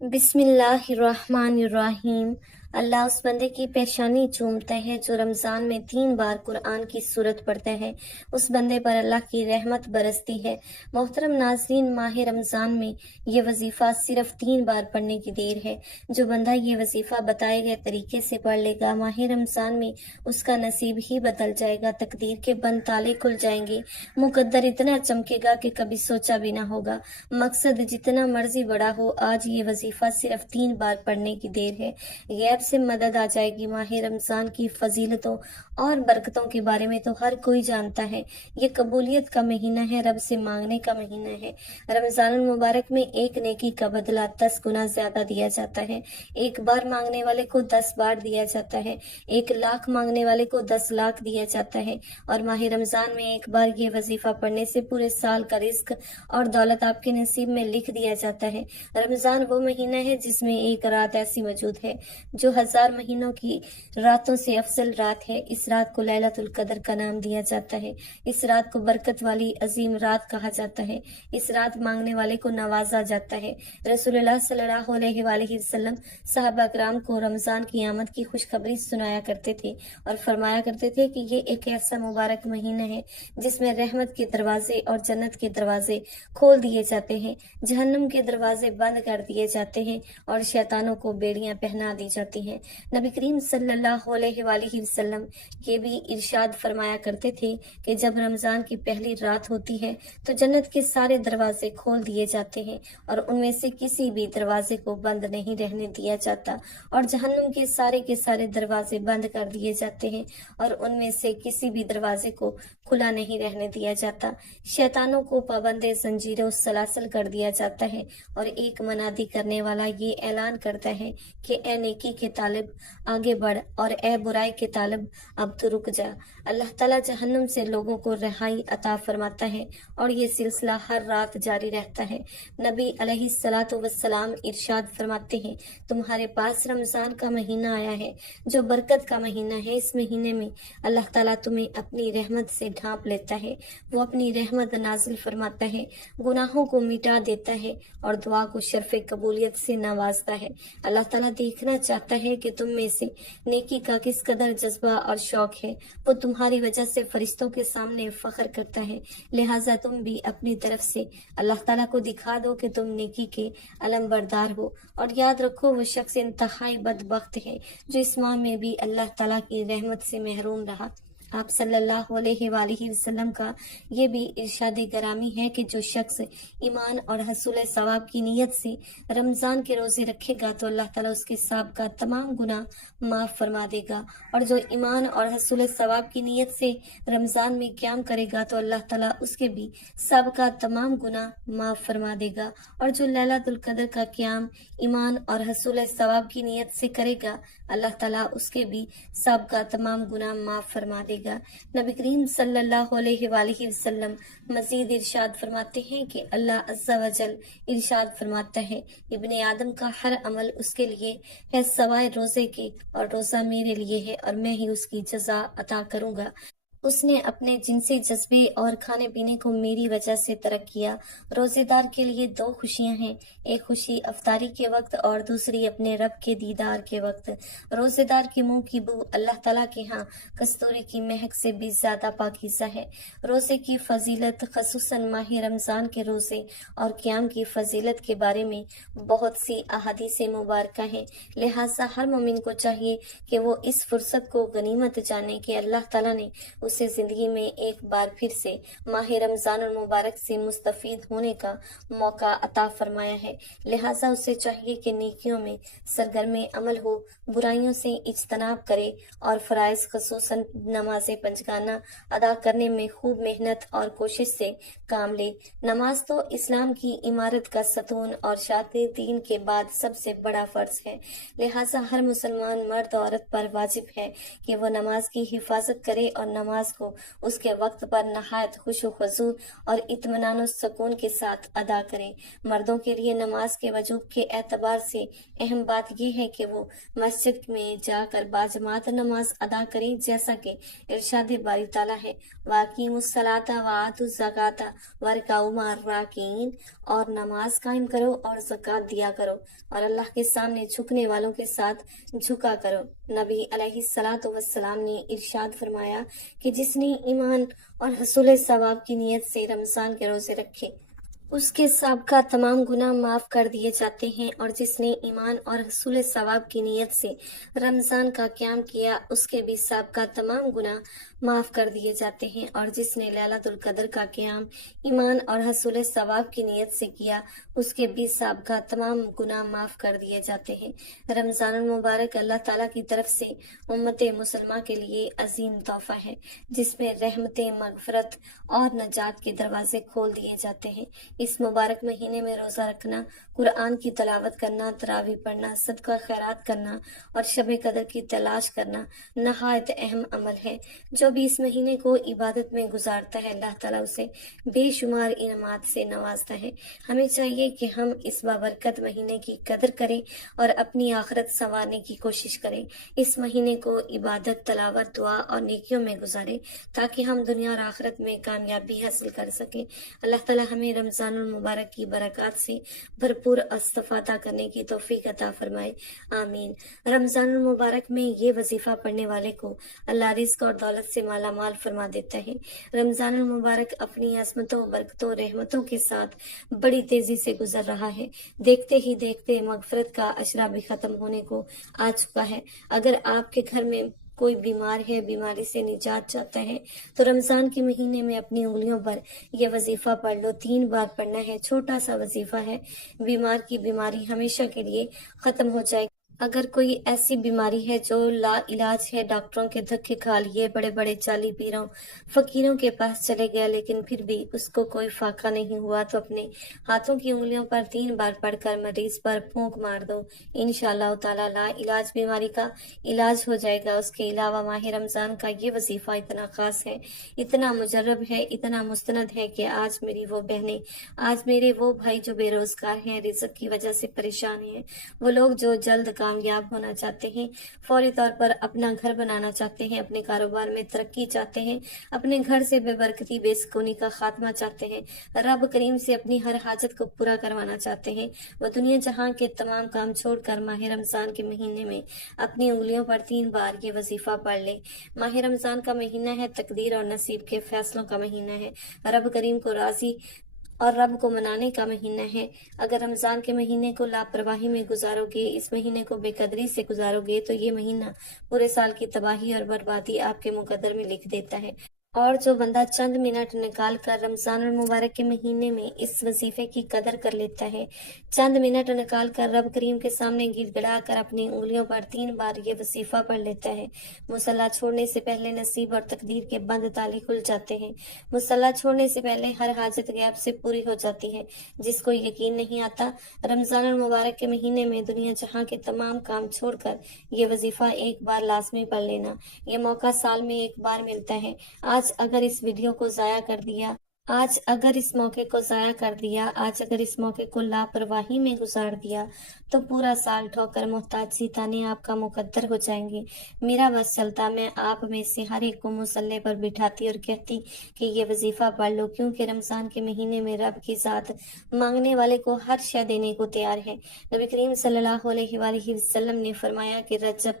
बिस्मिल्लाहिर्रहमानिर्रहीम। अल्लाह उस बंदे की पेशानी चूमता है जो रमज़ान में 3 बार कुरान की सूरत पढ़ता है, उस बंदे पर अल्लाह की रहमत बरसती है। मोहतरम नाज़रीन, माह रमज़ान में ये वजीफ़ा सिर्फ 3 बार पढ़ने की देर है। जो बंदा ये वजीफ़ा बताए गए तरीके से पढ़ लेगा, माह रमज़ान में उसका नसीब ही बदल जाएगा, तकदीर के बंद ताले खुल जाएंगे, मुकद्दर इतना चमकेगा कि कभी सोचा भी ना होगा। मकसद जितना मर्जी बड़ा हो, आज ये वजीफा सिर्फ 3 बार पढ़ने की देर है। गैब से मदद आ जाएगी। माह रमजान की फजीलतों और बरकतों के बारे में तो हर कोई जानता है। ये कबूलियत का महीना है, रब से मांगने का महीना है। रमजान मुबारक में एक नेकी का बदला 10 गुना ज्यादा दिया जाता है। एक बार मांगने वाले को 10 बार दिया जाता है। 1 लाख मांगने वाले को 10 लाख दिया जाता है। और माह रमजान में एक बार ये वजीफा पढ़ने से पूरे साल का रिस्क और दौलत आपके नसीब में लिख दिया जाता है। रमजान वो महीना है जिसमें एक रात ऐसी मौजूद है जो 1000 महीनों की रातों से अफजल रात है। इस रात को लैलतुल कदर का नाम दिया जाता है। इस रात को बरकत वाली अजीम रात कहा जाता है। इस रात मांगने वाले को नवाजा जाता है। रसूलुल्लाह सल्लल्लाहु अलैहि वसल्लम साहबा कराम को रमजान की आमद की खुशखबरी सुनाया करते थे और फरमाया करते थे कि ये एक ऐसा मुबारक महीना है जिसमें रहमत के दरवाजे और जन्नत के दरवाजे खोल दिए जाते हैं, जहन्नुम के दरवाजे बंद कर दिए जाते हैं और शैतानों को बेड़ियां पहना दी जाती हैं। नबी करीम सल्लल्लाहु अलैहि वसल्लम ये भी इरशाद फरमाया करते थे कि जब रमजान की पहली रात होती है तो जन्नत के सारे दरवाजे खोल दिए जाते हैं और उनमें से किसी भी दरवाजे को बंद नहीं रहने दिया जाता और जहन्नुम के सारे दरवाजे बंद कर दिए जाते हैं और उनमें से किसी भी दरवाजे को खुला नहीं रहने दिया जाता। शैतानों को पाबंदे जंजीरों सलासल कर दिया जाता है और एक मनादी करने वाला ये ऐलान करता है कि ए नेकी के तालिब आगे बढ़ और ए बुराई के तालिब अब तो रुक जा। अल्लाह ताला जहन्नुम से लोगों को रिहाई अता फरमाता है और ये सिलसिला हर रात जारी रहता है। नबी अलैहिस्सलातु वस्सलाम इरशाद फरमाते हैं, तुम्हारे पास रमजान का महीना आया है जो बरकत का महीना है। इस महीने में अल्लाह ताला तुम्हें अपनी रहमत से ढांप लेता है। वो अपनी रहमत नाजिल फरमाता है, गुनाहों को मिटा देता है और दुआ को शर्फ कबूलियत से नवाजता है। अल्लाह ताला देखना चाहता है कि तुम में से नेकी का किस कदर जज्बा और शौक है। वो तुम्हारी वजह से फरिश्तों के सामने फख्र करता है। लिहाजा तुम भी अपनी तरफ से अल्लाह ताला को दिखा दो कि तुम नेकी के अलम बरदार हो। और याद रखो, वो शख्स इंतहाई बदबख्त है जो इस माह में भी अल्लाह ताला की रहमत से महरूम रहा। आप सल्लल्लाहु अलैहि वसल्लम का ये भी इरशाद गरामी है कि जो शख्स ईमान और हसूल सवाब की नीयत से रमज़ान के रोज़े रखेगा तो अल्लाह ताला उसके साब का तमाम गुनाह माफ़ फरमा देगा। और जो ईमान और हसूल सवाब की नीयत से रमज़ान में क़याम करेगा तो अल्लाह ताला उसके भी साब का तमाम गुनाह माफ़ फरमा देगा। और जो लैलतुल कदर का क़याम ईमान और हसूल सवाब की नीयत से करेगा, अल्लाह ताला उसके भी साब का तमाम गुनाह माफ़ फरमा देगा। नबी करीम सल्लल्लाहु अलैहि वसल्लम मजीद इरशाद फरमाते हैं कि अल्लाह अज़्ज़ा वजल इरशाद फरमाता है, इब्ने आदम का हर अमल उसके लिए है सवाए रोजे के, और रोजा मेरे लिए है और मैं ही उसकी जजा अता करूंगा। उसने अपने जिनसी जज्बे और खाने पीने को मेरी वजह से तर्क किया। रोजेदार के लिए 2 खुशियां हैं, एक खुशी अफ्तारी के वक्त और दूसरी अपने रब के दीदार के वक्त। रोजेदार के मुंह की बू अल्लाह ताला के यहाँ कस्तूरी की महक से भी ज्यादा पाकीज़ा है। रोजे की फजीलत, खसूसन माह रमजान के रोजे और क़याम की फजीलत के बारे में बहुत सी अहादीस मुबारक हैं। लिहाजा हर मोमिन को चाहिए कि वो इस फुर्सत को गनीमत जाने कि अल्लाह ताला ने उसे जिंदगी में एक बार फिर से माह रमजान मुबारक से मुस्तफीद होने का मौका अता फरमाया है। लिहाजा उसे चाहिए कि नेकियों में सरगर्म अमल हो, बुराइयों से इज्तनाब करे और फराइज खसूसन नमाज पंजगाना अदा करने में खूब मेहनत और कोशिश से काम ले। नमाज तो इस्लाम की इमारत का सतून और शादी दीन के बाद सबसे बड़ा फर्ज है। लिहाजा हर मुसलमान मर्द औरत पर वाजिब है कि वो नमाज की हिफाजत करे और नमाज نماز کو اس کے وقت پر نہایت خوش و خضوع اور اطمینان و سکون کے ساتھ ادا کریں۔ مردوں کے لیے نماز کے وجوب کے اعتبار سے اہم بات یہ ہے کہ وہ مسجد میں جا کر باجماعت نماز ادا کریں، جیسا کہ ارشاد باری تعالیٰ ہے، وَأَقِیمُوا الصَّلَاةَ وَآتُوا الزَّکَاةَ وَارْکَعُوا مَعَ الرَّاکعِینَ، اور نماز قائم کرو اور زکوٰۃ دیا کرو اور اللہ کے سامنے جھکنے والوں کے ساتھ جھکا کرو۔ نبی علیہ الصلوۃ والسلام نے ارشاد فرمایا کہ جس نے ایمان اور حصول ثواب کی نیت سے رمضان کے روزے رکھے اس کے سابقہ تمام گناہ معاف کر دیے جاتے ہیں، اور جس نے ایمان اور حصول ثواب کی نیت سے رمضان کا قیام کیا اس کے بھی سابقہ تمام گناہ معاف کر دیے جاتے ہیں، اور جس نے لیلۃ القدر کا قیام ایمان اور حصول ثواب کی نیت سے کیا اس کے بھی سابقہ تمام گناہ معاف کر دیے جاتے ہیں۔ رمضان المبارک اللہ تعالیٰ کی طرف سے امت مسلمہ کے لیے عظیم تحفہ ہے، جس میں رحمت، مغفرت اور نجات کے دروازے کھول دیے جاتے ہیں۔ اس مبارک مہینے میں روزہ رکھنا، قرآن کی تلاوت کرنا، تراویح پڑھنا، صدقہ خیرات کرنا اور شب قدر کی تلاش کرنا نہایت اہم عمل ہے۔ جو بھی اس مہینے کو عبادت میں گزارتا ہے اللہ تعالیٰ اسے بے شمار انعامات سے نوازتا ہے۔ ہمیں چاہیے کہ ہم اس بابرکت مہینے کی قدر کریں اور اپنی آخرت سنوارنے کی کوشش کریں۔ اس مہینے کو عبادت، تلاوت، دعا اور نیکیوں میں گزاریں تاکہ ہم دنیا اور آخرت میں کامیابی حاصل کر سکیں۔ اللہ تعالیٰ ہمیں رمضان المبارک کی برکات سے بھرپور استفادہ کرنے کی توفیق عطا فرمائے، آمین۔ رمضان المبارک میں یہ وظیفہ پڑھنے والے کو اللہ رزق اور دولت سے مالا مال فرما دیتا ہے۔ رمضان المبارک اپنی عظمتوں، برکتوں، رحمتوں کے ساتھ بڑی تیزی سے گزر رہا ہے۔ دیکھتے ہی دیکھتے مغفرت کا اشرا بھی ختم ہونے کو آ چکا ہے۔ اگر آپ کے گھر میں کوئی بیمار ہے، بیماری سے نجات چاہتا ہے، تو رمضان کے مہینے میں اپنی انگلیوں پر یہ وظیفہ پڑھ لو۔ 3 بار پڑھنا ہے، چھوٹا سا وظیفہ ہے، بیمار کی بیماری ہمیشہ کے لیے ختم ہو جائے گی۔ اگر کوئی ایسی بیماری ہے جو لا علاج ہے، ڈاکٹروں کے دھکے کھا لیے، بڑے بڑے چالی پیروں، فقیروں کے پاس چلے گیا، لیکن پھر بھی اس کو کوئی فائدہ نہیں ہوا، تو اپنے ہاتھوں کی انگلیوں پر 3 بار پڑھ کر مریض پر پھونک مار دو، انشاءاللہ تعالیٰ لا علاج بیماری کا علاج ہو جائے گا۔ اس کے علاوہ ماہ رمضان کا یہ وظیفہ اتنا خاص ہے، اتنا مجرب ہے، اتنا مستند ہے کہ آج میری وہ بہنیں، آج میرے وہ بھائی جو بے روزگار ہیں، رزق کی وجہ سے پریشان ہیں، وہ لوگ جو جلد کامیاب ہونا چاہتے ہیں، فوری طور پر اپنا گھر بنانا چاہتے ہیں، اپنے کاروبار میں ترقی چاہتے ہیں، اپنے گھر سے بے برکتی، بے سکونی کا خاتمہ چاہتے ہیں، رب کریم سے اپنی ہر حاجت کو پورا کروانا چاہتے ہیں، وہ دنیا جہاں کے تمام کام چھوڑ کر ماہ رمضان کے مہینے میں اپنی انگلیوں پر 3 بار یہ وظیفہ پڑھ لے۔ ماہ رمضان کا مہینہ ہے تقدیر اور نصیب کے فیصلوں کا مہینہ ہے، رب کریم کو راضی اور رب کو منانے کا مہینہ ہے۔ اگر رمضان کے مہینے کو لاپرواہی میں گزارو گے، اس مہینے کو بے قدری سے گزارو گے، تو یہ مہینہ پورے سال کی تباہی اور بربادی آپ کے مقدر میں لکھ دیتا ہے۔ اور جو بندہ چند منٹ نکال کر رمضان المبارک کے مہینے میں اس وظیفے کی قدر کر لیتا ہے، چند منٹ نکال کر رب کریم کے سامنے گڑ گڑا کر اپنی انگلیوں پر 3 بار یہ وظیفہ پڑھ لیتا ہے، مصلی چھوڑنے سے پہلے نصیب اور تقدیر کے بند تالے کھل جاتے ہیں۔ مصلی چھوڑنے سے پہلے ہر حاجت غیب سے پوری ہو جاتی ہے۔ جس کو یقین نہیں آتا، رمضان المبارک کے مہینے میں دنیا جہاں کے تمام کام چھوڑ کر یہ وظیفہ ایک بار لازمی پڑھ لینا۔ یہ موقع سال میں ایک بار ملتا ہے۔ آج اگر اس ویڈیو کو ضائع کر دیا، آج اگر اس موقع کو لاپرواہی میں گزار دیا، تو پورا سال ٹھوکر محتاج جیتانے آپ کا مقدر ہو جائیں گے۔ میرا بس چلتا، میں آپ میں سے ہر ایک کو مصلی پر بٹھاتی اور کہتی کہ یہ وظیفہ پڑھ لو، کیونکہ رمضان کے مہینے میں رب کی ذات مانگنے والے کو ہر شے دینے کو تیار ہے۔ نبی کریم صلی اللہ علیہ وآلہ وسلم نے فرمایا کہ رجب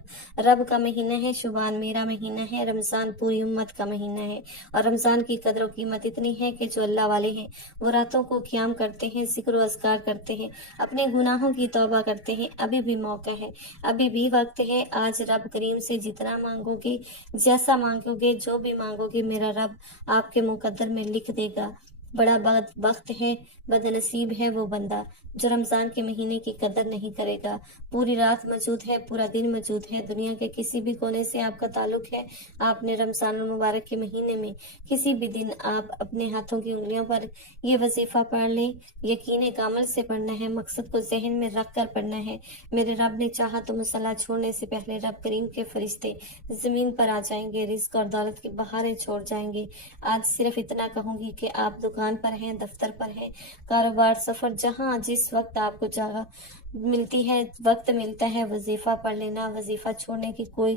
رب کا مہینہ ہے، شعبان میرا مہینہ ہے، رمضان پوری امت کا مہینہ ہے، اور رمضان کی قدر و قیمت اتنی ہے کہ جو اللہ والے ہیں وہ راتوں کو قیام کرتے ہیں، ذکر و اذکار کرتے ہیں، اپنے گناہوں کی توبہ کرتے ہیں۔ ابھی بھی موقع ہے، ابھی بھی وقت ہے۔ آج رب کریم سے جتنا مانگو گے، جیسا مانگو گے، جو بھی مانگو گے، میرا رب آپ کے مقدر میں لکھ دے گا۔ बड़ा वक्त है, बदनसीब है वो बंदा जो रमजान के महीने की कदर नहीं करेगा। पूरी रात मौजूद है, पूरा दिन मौजूद है, दुनिया के किसी भी कोने से आपका ताल्लुक है। आपने रमजान मुबारक के महीने में किसी भी दिन आप अपने हाथों की उंगलियों पर ये वजीफा पढ़ लें। यकीन कामल से पढ़ना है, मकसद को जहन में रख कर पढ़ना है। मेरे रब ने चाहा तो मुसल्ला छोड़ने से पहले रब करीम के फरिश्ते जमीन पर आ जाएंगे, रिज्क और दौलत की बहारें छोड़ जाएंगे। आज सिर्फ इतना कहूंगी कि आप दुकान पर हैं, दफ्तर पर हैं, कारोबार, सफर, जहां जिस वक्त आपको जगह मिलती है, वक्त मिलता है, वजीफा पढ़ लेना। वजीफा छोड़ने की कोई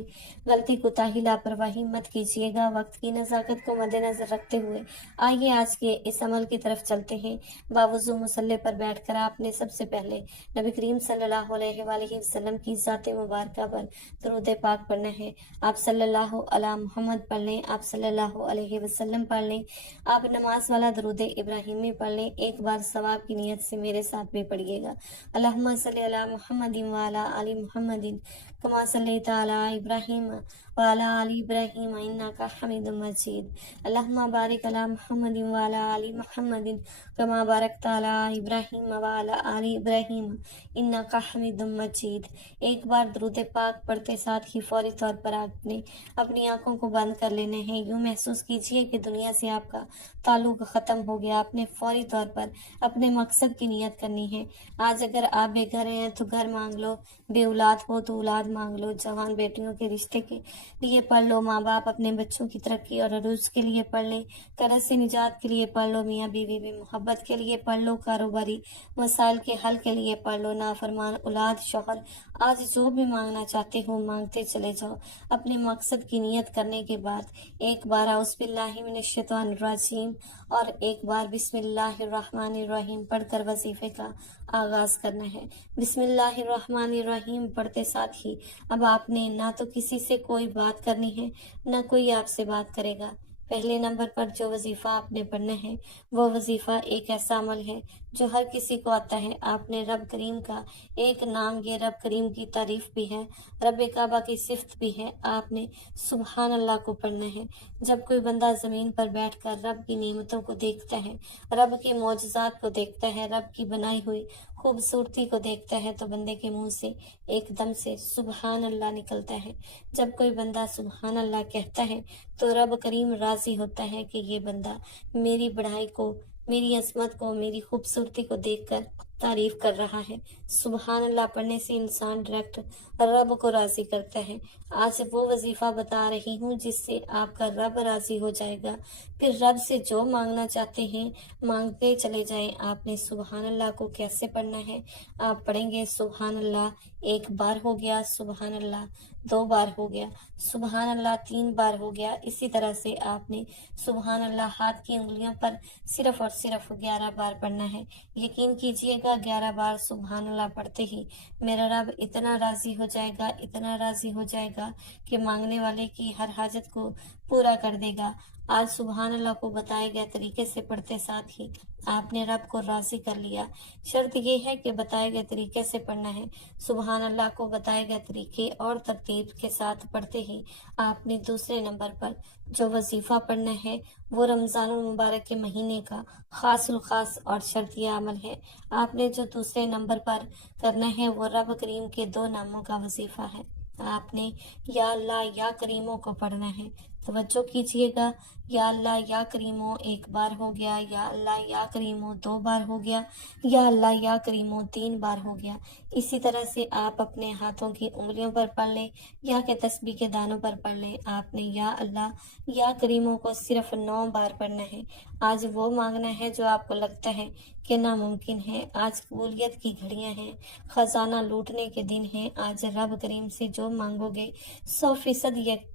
गलती, कोताही, लापरवाही मत कीजिएगा। वक्त की नजाकत को मद्देनजर रखते हुए आइए आज के इस अमल की तरफ चलते हैं। बावजू मुसल्ले पर बैठकर आपने सबसे पहले नबी करीम सल्लल्लाहु अलैहि वसल्लम की ज़ात मुबारक पर दरूद पाक पढ़ना है। आप सल्लल्लाहु अला मुहम्मद पढ़ लें, आप सल्लल्लाहु अलैहि वसल्लम पढ़ लें, आप नमाज वाला दरूद इब्राहिमी पढ़ लें। एक बार सवाब की नियत से मेरे साथ भी पढ़िएगा। अल्लाहुम्मा सल्ली अला मुहम्मदिन व अला आलि मुहम्मदिन कमा सल्लैता अला इब्राहिम व अला आलि इब्राहिम इन्नका हमीदुम मजीद। अल्लाहुम्मा बारिक अला मुहम्मदिन व अला आलि मुहम्मदिन कमा बारकता अला इब्राहिम व अला आलि इब्राहिम इन्नका हमीदुम मजीद। एक बार दरूद पाक पढ़ते साथ ही फौरी तौर पर आपने अपनी आंखों को बंद कर लेने हैं। यूं महसूस कीजिए कि दुनिया से आपका ताल्लुक खत्म हो गया। आपने फौरी तौर पर अपने मकसद की नियत करनी है। आज अगर आप बेघर हैं तो घर मांग लो, बे औलाद हो तो औलाद मांग लो, जवान बेटियों के रिश्ते के लिए पढ़ लो, माँ बाप अपने बच्चों की तरक्की और अरूज के लिए पढ़ लें, कर्ज से निजात के लिए पढ़ लो, मियाँ बीवी में मोहब्बत के लिए पढ़ लो, कारोबारी मसाइल के हल के लिए पढ़ लो, नाफरमान औलाद, शौहर, आज जो भी मांगना चाहते हो मांगते चले जाओ। अपने मकसद की नियत करने के बाद एक बार औज़ुबिल्लाहि मिनश्शैतानिर्रजीम और एक बार बिस्मिल्लाहिर्रहमानिर्रहीम पढ़कर वजीफे का आगाज करना है। बिस्मिल्लाहिर्रहमानिर्रहीम पढ़ते साथ ही अब आपने ना तो किसी से कोई बात करनी है, ना कोई आपसे बात करेगा। पहले नंबर पर जो वजीफा आपने पढ़ना है वो वजीफा एक ऐसा अमल है जो हर किसी को आता है। आपने रब करीम का एक नाम, ये रब करीम की तारीफ भी है, रब काबा की सिफ्त भी है। आपने सुबहान अल्लाह को पढ़ना है। जब कोई बंदा जमीन पर बैठकर रब की नेमतों को देखता है, रब के मौजज़ात को देखता है, रब की बनाई हुई खूबसूरती को देखता है तो बंदे के मुंह से एकदम से सुबहान अल्लाह निकलता है। जब कोई बंदा सुबहान अल्लाह कहता है तो रब करीम राजी होता है कि ये बंदा मेरी बढ़ाई को, मेरी अजमत को, मेरी खूबसूरती को देखकर तारीफ कर रहा है। सुबहान अल्लाह पढ़ने से इंसान डायरेक्ट रब को राजी करता है। आज वो वजीफा बता रही हूँ जिससे आपका रब राजी हो जाएगा। फिर रब से जो मांगना चाहते हैं मांगते चले जाएं। आपने सुबहान अल्लाह को कैसे पढ़ना है? आप पढ़ेंगे सुबहान अल्लाह, एक बार हो गया, सुबहान अल्लाह दो बार हो गया, सुबहान अल्लाह तीन बार हो गया। इसी तरह से आपने सुबहान अल्लाह हाथ की उंगलियों पर सिर्फ और सिर्फ 11 बार पढ़ना है। यकीन कीजिएगा 11 बार सुबहान अल्लाह पढ़ते ही मेरा रब इतना राजी हो जाएगा, इतना राजी हो जाएगा कि मांगने वाले की हर हाजत को पूरा कर देगा। आज सुबहान अल्लाह को बताए गए तरीके से पढ़ते साथ ही आपने रब को राजी कर लिया। शर्त ये है कि बताए गए तरीके से पढ़ना है। सुबहान अल्लाह को बताए गए तरीके और तरतीब के साथ पढ़ते ही आपने दूसरे नंबर पर जो वजीफा पढ़ना है वो रमजान मुबारक के महीने का खासुल खास और शर्तिया अमल है। आपने जो दूसरे नंबर पर करना है वो रब करीम के दो नामों का वजीफा है। आपने या अल्लाह या करीमों को पढ़ना है। तवज्जो कीजिएगा, या अल्लाह या करीमो एक बार हो गया, या अल्लाह या करीमो दो बार हो गया, या अल्लाह या करीमो तीन बार हो गया। इसी तरह से आप अपने हाथों की उंगलियों पर पढ़ लें या के तस्बीह के दानों पर पढ़ लें। आपने या अल्लाह या करीमों को सिर्फ 9 बार पढ़ना है। आज वो मांगना है जो आपको लगता है कि नामुमकिन है। आज कबूलियत की घड़ियां हैं, खजाना लूटने के दिन हैं। आज रब करीम से जो मांगोगे 100%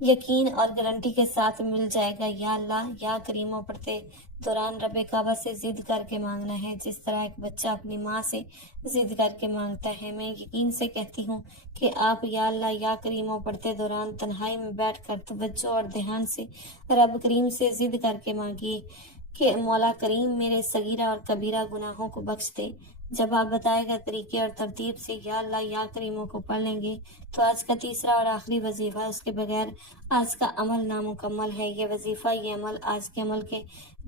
यकीन और गारंटी के साथ मिल जाएगा। या अल्लाह या करीमों पढ़ते दौरान रब काबा से जिद करके मांगना है, जिस तरह एक बच्चा अपनी माँ से जिद करके मांगता है। मैं यकीन से कहती हूँ कि आप या अल्लाह या करीमों पढ़ते दौरान तन्हाई में बैठकर तवज्जो और ध्यान से रब करीम से जिद करके मांगिए कि मौला करीम मेरे सगीरा और कबीरा गुनाहों को बख्श दे। جب آپ بتائے گئے طریقے اور ترتیب سے یا اللہ یا کریموں کو پڑھ لیں گے تو آج کا تیسرا اور آخری وظیفہ اس کے بغیر آج کا عمل نامکمل ہے۔ یہ وظیفہ، یہ عمل آج کے عمل کے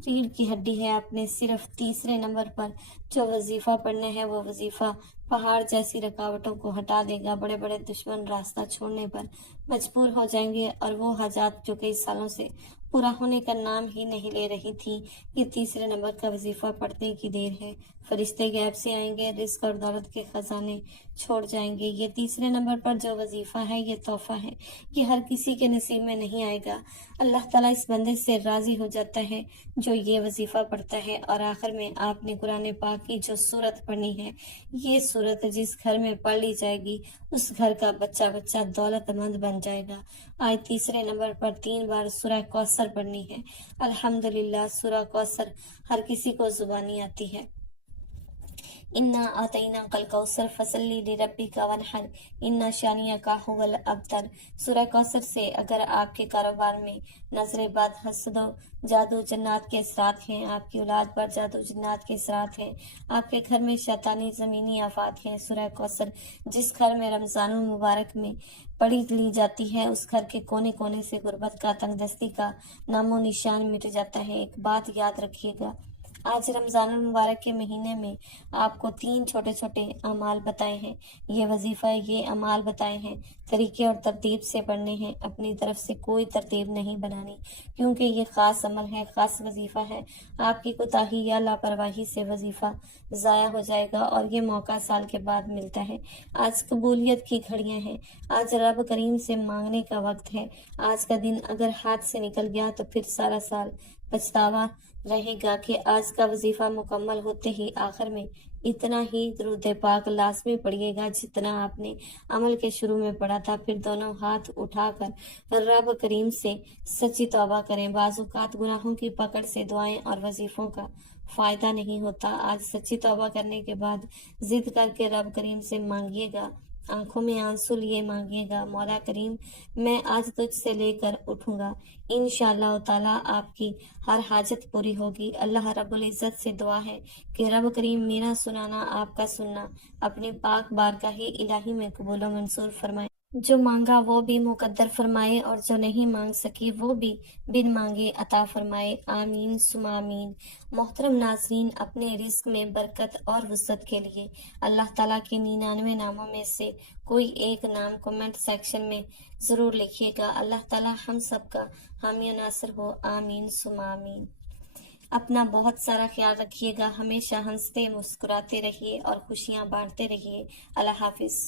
ریڑھ کی ہڈی ہے۔ آپ نے صرف تیسرے نمبر پر جو وظیفہ پڑھنا ہے وہ وظیفہ پہاڑ جیسی رکاوٹوں کو ہٹا دے گا۔ بڑے بڑے دشمن راستہ چھوڑنے پر مجبور ہو جائیں گے اور وہ حاجات جو کئی سالوں سے پورا ہونے کا نام ہی نہیں لے رہی تھی، یہ تیسرے نمبر کا وظیفہ پڑھنے کی دیر ہے۔ فرشتے غیب سے آئیں گے، رزق اور دولت کے خزانے چھوڑ جائیں گے۔ یہ تیسرے نمبر پر جو وظیفہ ہے یہ تحفہ ہے، یہ ہر کسی کے نصیب میں نہیں آئے گا۔ اللہ تعالیٰ اس بندے سے راضی ہو جاتا ہے جو یہ وظیفہ پڑھتا ہے۔ اور آخر میں آپ نے قرآن پاک کی جو سورت پڑھنی ہے، یہ سورت جس گھر میں پڑھ لی جائے گی اس گھر کا بچہ بچہ دولت مند بن جائے گا۔ آج تیسرے نمبر پر 3 بار سورہ کوثر پڑھنی ہے۔ الحمدللہ سورہ کوثر ہر کسی کو زبانی آتی ہے۔ انا آتیناک الکوثر فصلی لربک وانحر ان شانئک ھو الابتر۔ سورہ کوثر سے اگر آپ کے کاروبار میں نظر بد، حسد و جادو جنات کے اثرات ہیں، آپ کی اولاد پر جادو جنات کے اثرات ہیں، آپ کے گھر میں شیطانی زمینی آفات ہیں، سورہ کوثر جس گھر میں رمضان المبارک میں پڑھی لی جاتی ہے اس گھر کے کونے کونے سے غربت کا، تنگ دستی کا نام و نشان مٹ جاتا ہے۔ ایک بات یاد رکھیے گا، آج رمضان المبارک کے مہینے میں آپ کو 3 چھوٹے چھوٹے اعمال بتائے ہیں، یہ وظیفہ یہ اعمال بتائے ہیں، طریقے اور ترتیب سے پڑھنے ہیں، اپنی طرف سے کوئی ترتیب نہیں بنانی، کیونکہ یہ خاص عمل ہے، خاص وظیفہ ہے۔ آپ کی کوتاہی یا لاپرواہی سے وظیفہ ضائع ہو جائے گا اور یہ موقع سال کے بعد ملتا ہے۔ آج قبولیت کی گھڑیاں ہیں، آج رب کریم سے مانگنے کا وقت ہے۔ آج کا دن اگر ہاتھ سے نکل گیا تو پھر سارا سال پچھتاوا رہے گا کہ آج کا وظیفہ مکمل ہوتے ہی آخر میں اتنا ہی درود پاک لازمی پڑھیے گا جتنا آپ نے عمل کے شروع میں پڑھا تھا۔ پھر دونوں ہاتھ اٹھا کر رب کریم سے سچی توبہ کریں۔ بعض اوقات گناہوں کی پکڑ سے دعائیں اور وظیفوں کا فائدہ نہیں ہوتا۔ آج سچی توبہ کرنے کے بعد ضد کر کے رب کریم سے مانگیے گا، آنکھوں میں آنسو لیے مانگیے گا، مولا کریم میں آج تجھ سے لے کر اٹھوں گا، انشاءاللہ تعالیٰ آپ کی ہر حاجت پوری ہوگی۔ اللہ رب العزت سے دعا ہے کہ رب کریم میرا سنانا آپ کا سننا اپنی پاک بارگاہ الہی میں قبول و منظور فرمائے۔ جو مانگا وہ بھی مقدر فرمائے اور جو نہیں مانگ سکی وہ بھی بن مانگے عطا فرمائے، آمین ثم آمین۔ محترم ناظرین، اپنے رزق میں برکت اور وسعت کے لیے اللہ تعالیٰ کے 99 ناموں میں سے کوئی ایک نام کمنٹ سیکشن میں ضرور لکھیے گا۔ اللہ تعالیٰ ہم سب کا حامی و ناصر ہو، آمین ثم آمین۔ اپنا بہت سارا خیال رکھیے گا، ہمیشہ ہنستے مسکراتے رہیے اور خوشیاں بانٹتے رہیے۔ اللہ حافظ۔